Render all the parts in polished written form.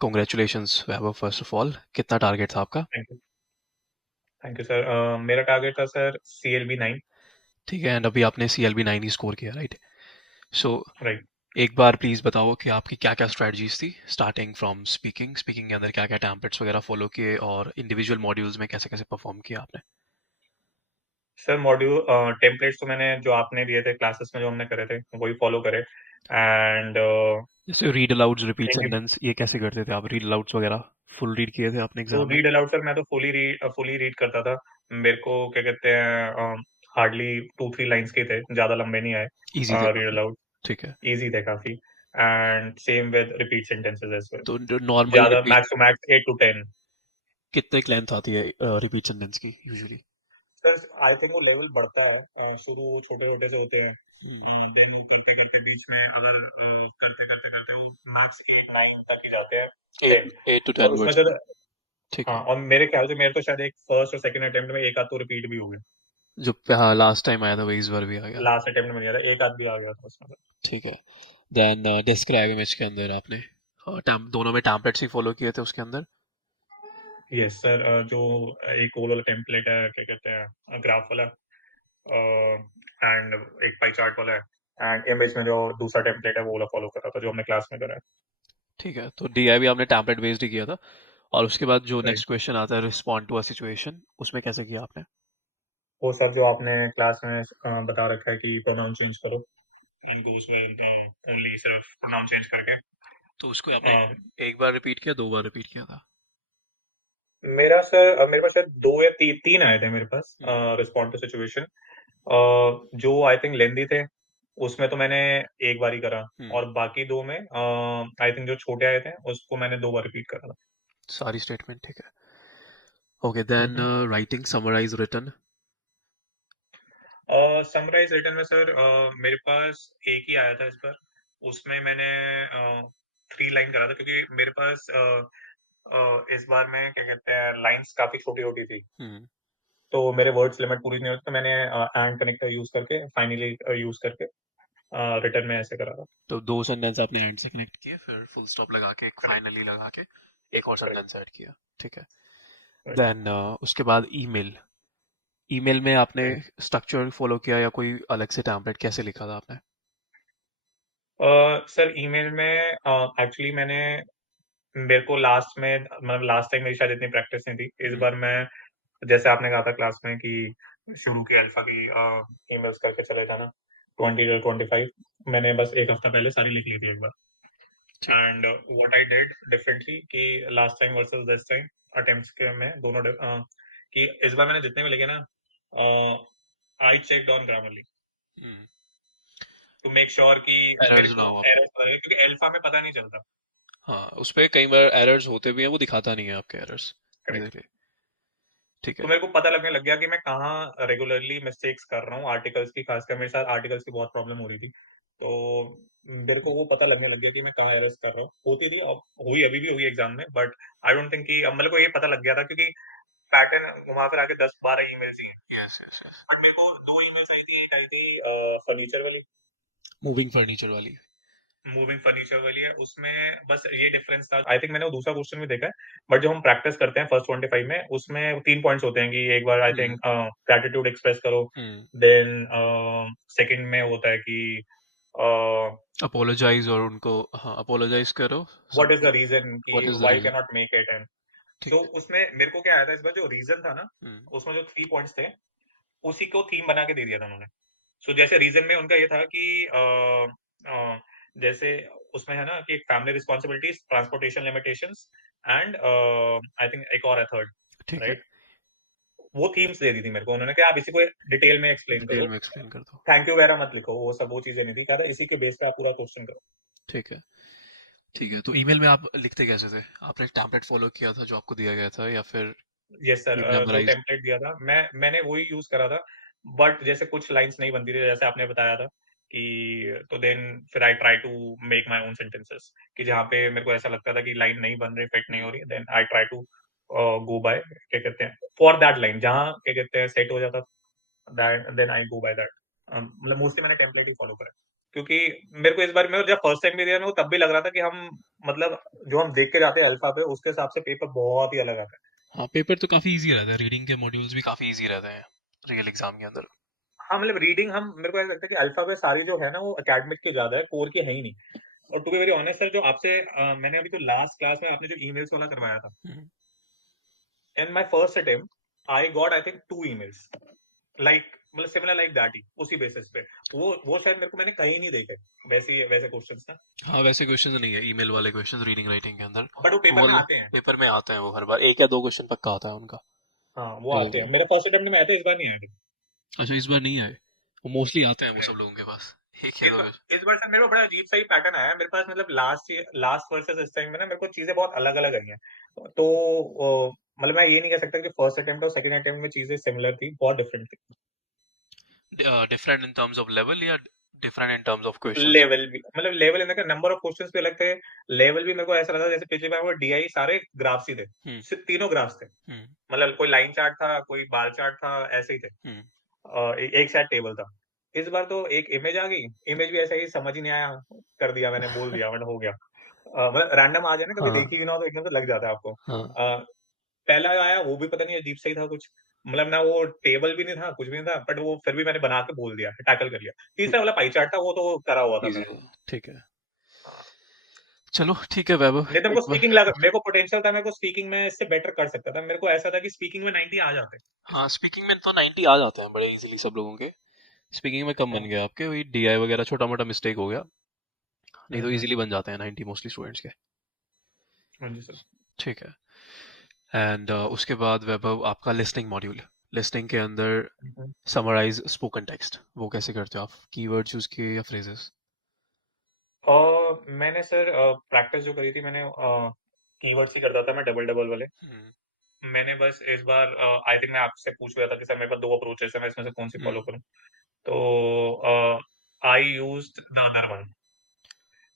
Congratulations Vaibhav, first of all कितना target था आपका? Thank you sir. मेरा टारगेट था सर CLB 9। ठीक है, एंड अभी आपने CLB 9 ही स्कोर किया, राइट? सो राइट। एक बार प्लीज़ बताओ कि आपकी क्या क्या स्ट्रेटजीज थी, स्टार्टिंग फ्रॉम स्पीकिंग स्पीकिंग के अंदर क्या क्या टैम्पलेट्स वगैरह फॉलो किए, और इंडिविजुअल मॉड्यूल्स में कैसे कैसे परफॉर्म किया आपने। सर मॉड्यूल टेम्पलेट्स तो मैंने जो आपने दिए थे क्लासेस में जो हमने करे थे वही फॉलो करे। एंड जैसे रीड अलाउड्स, रिपीट सेंटेंस, ये कैसे करते थे आप? रीड अलाउड्स वगैरह फुल रीड किए थे आपने तो एग्जाम में? रीड अलाउड सर मैं तो फुली रीड करता था। मेरे को क्या कहते हैं, हार्डली 2-3 लाइंस के थे, ज्यादा लंबे नहीं आए। इजी थे रीड काफी। अलाउड ठीक है। इजी थे काफी। And same with repeat sentences as well. तो नॉर्मल ज्यादा repeat max to max 8 to 10। कितने लेंथ आती है रिपीट सेंटेंस की यूजुअली? सर आई थिंक वो लेवल बढ़ता है, शुरू छोटे छोटे से होते हैं, देन करते करते बीच में अगर करते करते करते वो मैक्स 8-9 तक ही जाते हैं। एट 10। 8 to 10 और उसमें वर्ड्स तो में। ठीक हाँ, है। और मेरे ख्याल से मेरे तो शायद एक फर्स्ट और सेकंड अटेम्प्ट में एक आध तो रिपीट भी हो गया। जो हाँ लास्ट टाइम आया था वही इस बार भी आ गया। लास्ट अटेम्प्ट में नहीं आया था, एक आध भी आ गया था उसमें। ठीक है। देन डिस्क्राइब इमेज के अंदर आपने दोनों में टैम्पलेट्स ही फॉलो किए थे उसके अंदर? Yes sir. जो एक वो वाला टेम्पलेट है, क्या कहते हैं, ग्राफ वाला, एंड एक पाई चार्ट वाला है, एंड इमेज में जो दूसरा टेम्पलेट है वो वाला फॉलो कर रहा था जो हमने क्लास में करा है। ठीक है, तो DI भी आपने टैम्पलेट बेस्ड ही किया था। और उसके बाद जो राइट। नेक्स्ट क्वेश्चन आता है, रिस्पॉन्ड टू अ सिचुएशन, उसमें कैसे किया आपने? वो सर जो आपने क्लास में बता रखा है कि प्रोनाउन चेंज करो, इनको उसमें ओनली सिर्फ प्रोनाउन चेंज करके। तो उसको आपने अ, एक बार रिपीट किया, दो बार रिपीट किया था? मेरे पास शायद दो या तीन आए थे मेरे पास हम्म। Respond to situation. जो आई थिंक लेंदी थे उसमें तो मैंने एक बार ही करा। हम्म। और बाकी दो में आई थिंक जो छोटे आए थे उसको मैंने 2 बार रिपीट करा था। सारी स्टेटमेंट, ठीक है। Okay, then hmm. Writing, summarise, written. Summarise written में सर मेरे पास एक ही आया था इस बार। उसमें मैंने 3 लाइन करा था क्योंकि मेरे पास इस बार में क्या कहते हैं लाइंस काफी छोटी छोटी थी। हम्म। तो मेरे वर्ड्स लिमिट पूरी नहीं होती, तो मैंने एंड कनेक्टर यूज करके फाइनली यूज करके रिटर्न में ऐसे करा था। तो दो सेंटेंस आपने एंड से कनेक्ट किए, फिर फुल स्टॉप लगा के, एक करेक्ट। फाइनली लगा के एक और करेक्ट। सेंटेंस ऐड किया। ठीक है। राइट। देन उसके बाद ईमेल। ईमेल में आपने राइट। स्ट्रक्चर फॉलो किया या कोई अलग से टैम्पलेट कैसे लिखा था आपने? सर ईमेल में एक्चुअली मैंने मेरे को लास्ट में मतलब लास्ट टाइम मेरी शायद इतनी प्रैक्टिस नहीं थी, इस हम्म। बार मैं जैसे आपने कहा था क्लास में कि शुरू की अल्फा की ईमेल्स करके चले जाना 20 to 25। मैंने बस एक हफ्ता पहले सारी लिख ली थी एक बार। ठीक है। And what I did differently कि last time versus this time attempts के में दोनों कि इस बार मैंने जितने भी लिखे ना, I check on grammarly hmm. To make sure कि मेरे एरर्स ना को हो आपको। एरर्स पता लगे, क्योंकि अल्फा में पता नहीं चलता। हाँ, उस पे कई बार एरर्स होते भी हैं, वो दिखाता नहीं है आपके एरर्स करेक्ट। बेसिकली। ठीक है। तो मेरे को पता लगने लग गया कि मैं कहाँ रेगुलरली मिस्टेक्स कर रहा हूँ आर्टिकल्स की, खासकर मेरे साथ आर्टिकल्स की बहुत प्रॉब्लम हो रही थी। तो मेरे को वो पता लगने लग गया कि मैं कहाँ एरर्स कर रहा हूँ, होती थी, अब हुई, अभी भी हुई एग्जाम में, बट आई डोंट थिंक कि अब मेरे को ये पता लग गया था क्योंकि पैटर्न घुमा फिरा के 10-12 emails he. Yes yes yes. But मेरे को 2 ईमेल्स आई थी, एक आई थी फर्नीचर वाली, मूविंग फर्नीचर वाली। मूविंग फर्नीचर वाली है, उसमें बस ये डिफरेंस था। आई थिंक मैंने वो दूसरा क्वेश्चन भी देखा है, बट जो हम प्रैक्टिस करते हैं फर्स्ट 25 में उसमें 3 पॉइंट्स होते हैं कि एक बार आई हम्म। थिंक ग्रेटिट्यूड एक्सप्रेस करो, हम्म। देन सेकंड में होता है कि अपोलोजाइज, और उनको हाँ अपोलोजाइज करो व्हाट इज द सबको। रीजन कि what is the why can reason? Not make it. And ठीक तो है। उसमें मेरे को क्या आया था इस बार, जो रीजन था ना, हम्म। उसमें जो 3 पॉइंट्स थे उसी को थीम बना के दे दिया था उन्होंने। सो जैसे रीजन में उनका ये था कि जैसे उसमें है ना कि एक family responsibilities, transportation limitations, and I think एक और है थर्ड। ठीक है। राइट। वो थीम्स दे दी थी मेरे को उन्होंने कि आप इसी को डिटेल में एक्सप्लेन डिटेल करो, में एक्सप्लेन कर दो। थैंक यू वगैरह मत लिखो, वो सब वो चीजें नहीं थी, कहा था इसी के बेस पे आप पूरा क्वेश्चन करो। ठीक है। ठीक है, तो ईमेल में आप लिखते कैसे थे? आपने एक टैम्पलेट फॉलो किया था जो आपको दिया गया था, या फिर यस सर। जो मेमोराइज? टेम्पलेट दिया था मैंने वही यूज करा था। बट जैसे कुछ लाइंस नहीं बनती थी जैसे आपने बताया था कि, तो देन फिर I try to make my own sentences, कि जहाँ पे मेरे को ऐसा लगता था कि लाइन नहीं बन रही, फिट नहीं हो रही, then I try to go by, क्या कहते हैं, फॉर दैट लाइन जहाँ क्या कहते हैं सेट हो जाता, that then I go by that. मतलब मोस्टली मैंने टेम्पलेट ही फॉलो करा। क्योंकि मेरे को इस बार में जब फर्स्ट टाइम भी दिया, मेरे को तब भी लग रहा था कि हम मतलब जो हम देख के जाते हैं अल्फा पे, उसके हिसाब से पेपर बहुत ही अलग आता है। हाँ, पेपर तो काफी इजी रहता है, रीडिंग के मॉड्यूल्स भी काफी इजी रहते हैं रियल एग्जाम के अंदर। हाँ, मतलब रीडिंग हम मेरे को ऐसा लगता है कि अल्फा पे सारी जो है ना वो एकेडमिक की ज्यादा है, कोर की है ही नहीं। और to be very honest sir, जो आपसे मैंने अभी तो लास्ट क्लास में आपने जो ईमेल्स वाला करवाया था, hmm. In my first attempt I got I think 2 emails like मतलब सिमिलर लाइक दैट ही, उसी बेसिस पे। वो शायद मेरे को मैंने कहीं नहीं देखे वैसे वैसे क्वेश्चंस ना। हाँ, वैसे क्वेश्चंस नहीं है ईमेल वाले क्वेश्चंस रीडिंग राइटिंग के अंदर। बट वो पेपर वो में आते हैं। पेपर में आते हैं, वो हर बार एक या दो क्वेश्चन पक्का आता है उनका। हाँ, वो लोगों आते के। हैं, मेरे फर्स्ट अटेम्प्ट में आए थे, इस बार नहीं आए थे। अच्छा, इस बार नहीं आए। वो मोस्टली आते हैं वो सब लोगों के पास, एक या इस दो बार क्वेश्चन। इस बार सर मेरे को बड़ा अजीब सा ही पैटर्न आया है मेरे पास, मतलब लास्ट वर्सेस इस टाइम में ना मेरे को चीजें बहुत अलग अलग आई हैं। तो मतलब मैं ये नहीं कह सकता कि फर्स्ट अटेम्प्ट और सेकंड अटेम्प्ट में चीजें सिमिलर थी, बहुत डिफरेंट थी। Different in terms of level या different in terms of questions? Level भी मतलब level in number of questions भी अलग थे। लेवल भी मेरे को ऐसा लगा जैसे पिछली बार वो डीआई सारे ग्राफ्स ही थे, हम्म। सिर्फ तीनों ग्राफ्स थे। हम्म। मतलब कोई लाइन चार्ट था, कोई बार चार्ट था, ऐसे ही थे। हम्म। एक साइड टेबल था। इस बार तो एक इमेज आ गई, इमेज भी ऐसा ही समझ ही नहीं आया, कर दिया मैंने, बोल दिया मैंने, हो गया। मतलब रैंडम आ जाए ना, कभी हाँ। देखी भी ना हो तो एकदम से लग जाता है आपको। हाँ। पहला आया वो भी पता नहीं अजीब सा ही था कुछ, मतलब ना वो टेबल भी नहीं था, कुछ भी नहीं था, बट वो फिर भी मैंने बना के बोल दिया, टैकल कर लिया। तीसरा वाला पाई चार्ट था, वो तो करा हुआ था इजी मेरा। है। ठीक है। चलो ठीक है वैभव, नहीं तो एक मेरे को बार। स्पीकिंग लगा, मेरे को पोटेंशियल था, मेरे को स्पीकिंग में इससे बेटर कर सकता था, मेरे को ऐसा था कि स्पीकिंग में 90 आ जाते। हाँ, स्पीकिंग में तो 90 आ जाते हैं बड़े इजीली सब लोगों के। स्पीकिंग में कम बन हाँ। गया आपके, वही डीआई वगैरह छोटा मोटा मिस्टेक हो गया, नहीं तो हम्म। इजीली बन जाते हैं 90 मोस्टली स्टूडेंट्स के। हाँ जी सर। ठीक है। एंड उसके बाद वैभव आपका लिसनिंग मॉड्यूल, लिसनिंग के अंदर हम्म। समराइज स्पोकन टेक्स्ट, वो कैसे करते हो आप? कीवर्ड चूज किए या फ्रेजेस? और मैंने सर प्रैक्टिस जो करी थी मैंने, कीवर्ड्स ही करता था मैं, डबल डबल वाले। हम्म। मैंने बस इस बार आई थिंक मैं आपसे पूछ रहा था कि सर मेरे पास दो अप्रोचेस है, मैं इसमें से कौन सी फॉलो हम्म। करूं। तो I used the other one,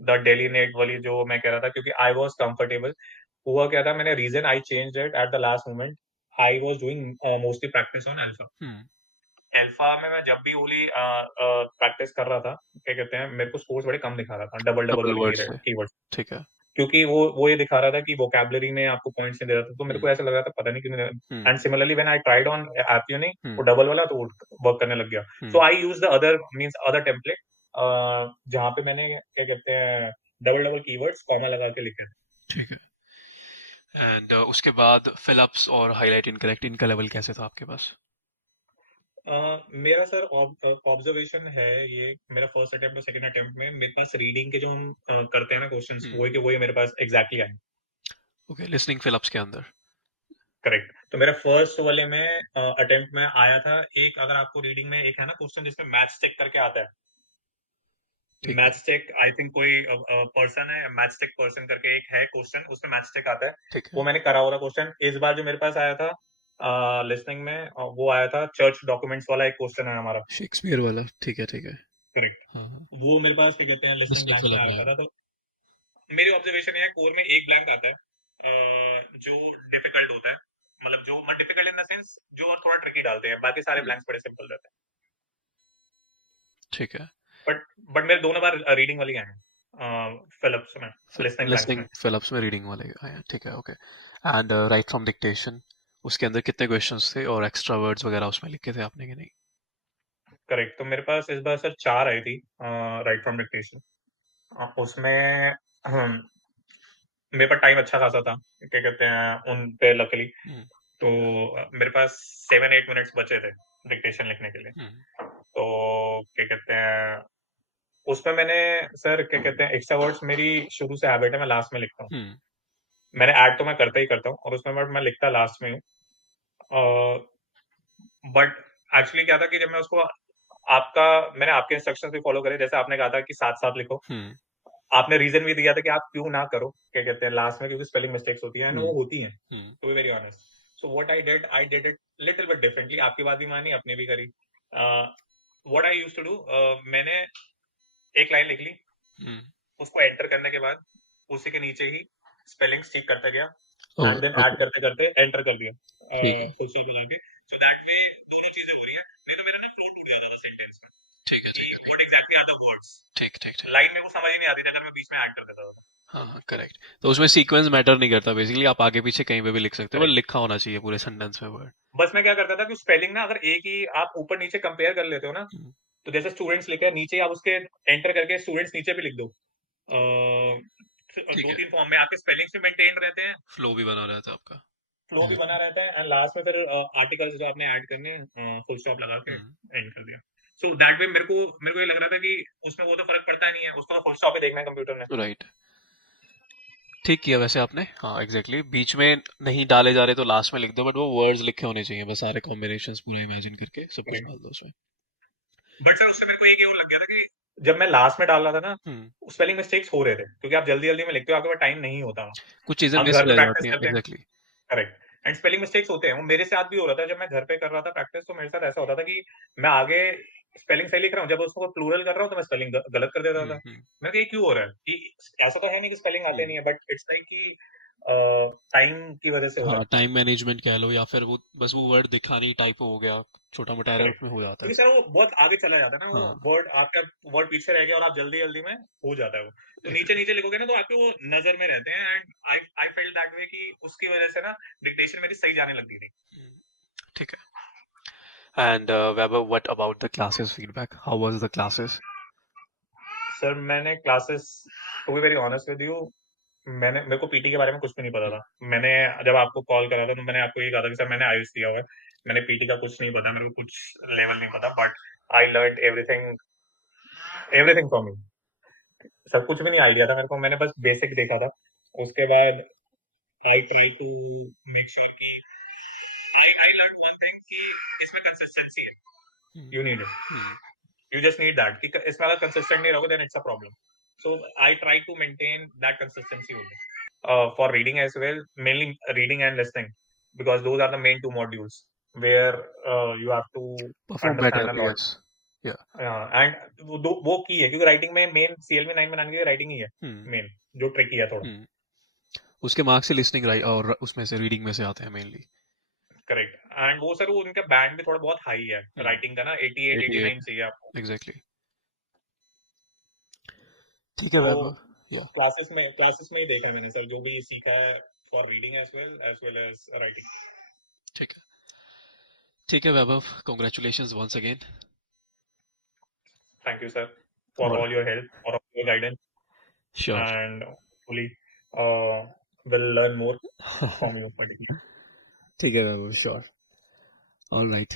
the डेलीनेट वाली जो मैं कह रहा था, क्योंकि आई वाज कंफर्टेबल। हुआ क्या था, मैंने reason I changed it at the last moment, I was doing mostly practice on alpha. Hmm. Alpha में मैं जब भी ओली प्रैक्टिस कर रहा था, क्या कहते हैं, मेरे को स्कोर्स बड़े कम दिखा रहा था डबल डबल डबल वाले वर्ड से। कीवर्ड। ठीक है। क्योंकि वो ये दिखा रहा था कि वोकैबुलरी में आपको पॉइंट्स नहीं दे रहा था, तो मेरे को हम्म। ऐसा लग रहा था पता नहीं क्यों नहीं। Hmm. And similarly when I tried on एप्यो, नहीं वो हम्म। डबल वाला तो वर्क करने लग गया। So hmm. I use the other means other template, जहाँ पे मैंने क्या कहते हैं डबल डबल कीवर्ड्स कॉमा लगा के लिखे थे। ठीक है। एंड उसके बाद फिलअप्स और हाईलाइट इनकरेक्ट, इनका लेवल कैसे था आपके पास? मेरा सर ऑब्जर्वेशन है, ये मेरा फर्स्ट अटेम्प्ट और सेकंड अटेम्प्ट में मेरे पास रीडिंग के जो हम करते हैं ना क्वेश्चंस, हम्म। वही के वही मेरे पास एग्जैक्टली आए। ओके, लिसनिंग फिलअप्स के अंदर। करेक्ट। तो मेरा फर्स्ट वाले में अटेम्प्ट में आया था एक, अगर आपको रीडिंग में एक है ना क्वेश्चन जिसमें मैच टिक करके आता है, ठीक है। मैच टिक, आई थिंक कोई पर्सन है, मैच टिक पर्सन करके एक है क्वेश्चन, उसमें मैच टिक आता है। ठीक है। वो मैंने करा हुआ था क्वेश्चन। इस बार जो मेरे पास आया था लिसनिंग में, वो आया था चर्च डॉक्यूमेंट्स वाला एक क्वेश्चन है हमारा। शेक्सपियर वाला, ठीक है ठीक है। करेक्ट। हाँ हाँ। वो मेरे पास क्या कहते हैं लिसनिंग लिसनिंग ब्लैंक्स में फिलअप आ में रखा आया। था। तो मेरी ऑब्जर्वेशन है कोर में एक ब्लैंक आता है जो डिफिकल्ट होता है, मतलब जो डिफिकल्ट इन द सेंस जो और थोड़ा ट्रिकी डालते हैं, बाकी सारे ब्लैंक्स बड़े सिंपल रहते ठीक है। हैं। बट मेरे दोनों बार रीडिंग वाली आए हैं फिलिप्स में, लिसनिंग ब्लैंक्स लिसनिंग में। फिलअप्स में रीडिंग वाले आए हैं, ठीक है okay. And right from dictation, उसके अंदर कितने क्वेश्चंस थे और एक्स्ट्रा वर्ड्स वगैरह उसमें लिखे थे आपने कि नहीं? करेक्ट। तो मेरे पास इस बार सर 4 आई थी राइट फ्रॉम डिक्टेशन। उसमें मेरे पास टाइम अच्छा खासा था, क्या कहते हैं उन पे लकली। हम्म। तो मेरे पास 7-8 मिनट्स बचे थे डिक्टेशन लिखने के लिए। हम्म। तो क्या कहते हैं उसमें मैंने, सर क्या कहते हैं एक्स्ट्रा वर्ड्स मेरी शुरू से हैबिट है, मैं लास्ट में लिखता हूँ। हम्म। मैंने ऐड तो मैं करता ही करता हूँ, और उसमें मैं लिखता लास्ट में हूँ। बट एक्चुअली क्या था कि जब मैं उसको आपका मैंने आपके इंस्ट्रक्शंस भी फॉलो करे, जैसे आपने कहा था कि साथ साथ लिखो, हम्म। आपने रीजन भी दिया था कि आप क्यों ना करो, क्या कहते हैं लास्ट में, क्योंकि स्पेलिंग मिस्टेक्स होती हैं, वो हम्म। होती हैं, hmm. To be very honest. So what I did it little bit differently, आपकी बात भी मानी, अपने भी करी। What I used to do, मैंने एक लाइन लिख ली, हम्म। उसको एंटर करने के बाद उसी के नीचे ही स्पेलिंग्स ठीक करता गया, एंड देन ऐड ओके। करते करते एंटर कर दिया ठीक है। फुल स्टॉप लगा के। सो दैट वे दोनों चीजें हो रही है, नहीं तो मेरा ना फ्लो टूट जाता था सेंटेंस में ठीक है। कि ठीक है। What exactly are the words. ठीक ठीक ठीक। लाइन मेरे को समझ ही नहीं आती थी अगर मैं बीच में ऐड कर देता था तो। हाँ करेक्ट। तो उसमें सीक्वेंस मैटर नहीं करता बेसिकली, आप आगे पीछे कहीं पे भी लिख सकते हो, बस करेक्ट। लिखा होना चाहिए पूरे सेंटेंस में वर्ड। बस मैं क्या करता था कि स्पेलिंग ना अगर एक ही आप ऊपर नीचे कंपेयर कर लेते हो ना, तो जैसे स्टूडेंट्स लिखे हैं नीचे, आप उसके एंटर करके स्टूडेंट्स नीचे भी लिख दो। ठीक दो है, तीन फॉर्म में आपके स्पेलिंग्स भी मेंटेन रहते हैं, फ्लो भी बना रहता है आपका। फ्लो भी बना रहता है, एंड लास्ट में फिर आर्टिकल्स जो आपने ऐड करने फुल स्टॉप लगा के हम्म, एंड कर दिया। सो दैट वे मेरे को ये लग रहा था कि उसमें वो तो फर्क पड़ता नहीं है, उसको तो फुल स्टॉप ही देखना है कंप्यूटर में। राइट। ठीक किया वैसे आपने, हाँ एग्जैक्टली exactly। बीच में नहीं डाले जा रहे तो लास्ट में लिख दो, बट वो वर्ड्स लिखे होने चाहिए बस, सारे कॉम्बिनेशंस पूरा इमेजिन करके सब कुछ डाल दो उसमें। बट सर उससे मेरे को ये केवल लग गया था कि जब मैं लास्ट में डाल रहा था ना, हम्म, स्पेलिंग मिस्टेक्स हो रहे थे क्योंकि आप जल्दी जल्दी में लिखते हो, आपके पास टाइम नहीं होता। कुछ चीजें हम मिस घर पे रह प्रैक्टिस जाती हैं, करते हैं। Exactly. Correct. And spelling mistakes होते हैं, वो मेरे साथ भी हो रहा था जब मैं घर पे कर रहा था प्रैक्टिस, तो मेरे साथ ऐसा होता था कि मैं आगे स्पेलिंग सही लिख रहा हूँ, जब उसको प्लूरल कर रहा हूँ तो मैं स्पेलिंग गलत कर देता था। हम्म, मैं कहा ये क्यों हो रहा है, कि ऐसा तो है नहीं कि स्पेलिंग आते हम्म। नहीं है, बट इट्स लाइक कि टाइम की वजह से हो रहा हाँ है। टाइम मैनेजमेंट कह लो, या फिर वो बस वो वर्ड दिखा नहीं, टाइप हो गया, छोटा मोटा एरर करेक्ट। उसमें हो जाता है। क्योंकि सर वो बहुत आगे चला जाता है ना, वो हाँ वर्ड आपका वर्ड पीछे रह गया और आप जल्दी जल्दी में हो जाता है वो। तो नीचे एग्जैक्टली। नीचे लिखोगे ना तो आपके वो नजर में रहते हैं, and I felt that way कि उसकी वजह से ना डिक्टेशन मेरी सही जाने लगती थी। ठीक है। एंड वेबर, what about the classes feedback, how was the classes? Sir मैंने classes, to be very honest with you, मेरे को पीटी के बारे में कुछ भी नहीं पता था। मैंने जब आपको कॉल करा था तो मैंने आपको ये कहा था कि सर मैंने आयुष दिया हुआ है, मैंने पीटी का कुछ नहीं पता, मेरे को कुछ लेवल नहीं पता, but I learn everything, everything from you. सब कुछ भी नहीं आइडिया था मेरे को, मैंने बस बेसिक देखा था। उसके बाद I try to make sure कि आई लर्न वन थिंग कि इसमें कंसिस्टेंसी है, you need it, you just need that कि इसमें अगर consistent नहीं रहोगे then it's a problem. So I try to maintain that consistency only for reading as well, mainly reading and listening, because those are the main two modules where you have to perform understand better, a lot. Yes. या। And वो की है क्योंकि writing में main CLB 9 बनाने के लिए writing ही है हम्म, मेन, जो ट्रिकी है थोड़ा। हम्म। उसके मार्क्स से लिसनिंग और उसमें से रीडिंग में से आते हैं मेनली। करेक्ट। एंड वो सर वो उनका बैंड भी थोड़ा बहुत हाई है हम्म, राइटिंग का ना, 88 88, 89 चाहिए आपको। एग्जैक्टली। ठीक है तो वैभव। या। क्लासेस में ही देखा है मैंने सर, जो भी सीखा है for reading as well as writing. ठीक है, ठीक है Vaibhav, congratulations once again. Thank you, sir, for और all your help, for all your guidance, sure. and hopefully will learn more from you particularly. ठीक है वैभव, श्योर। All right.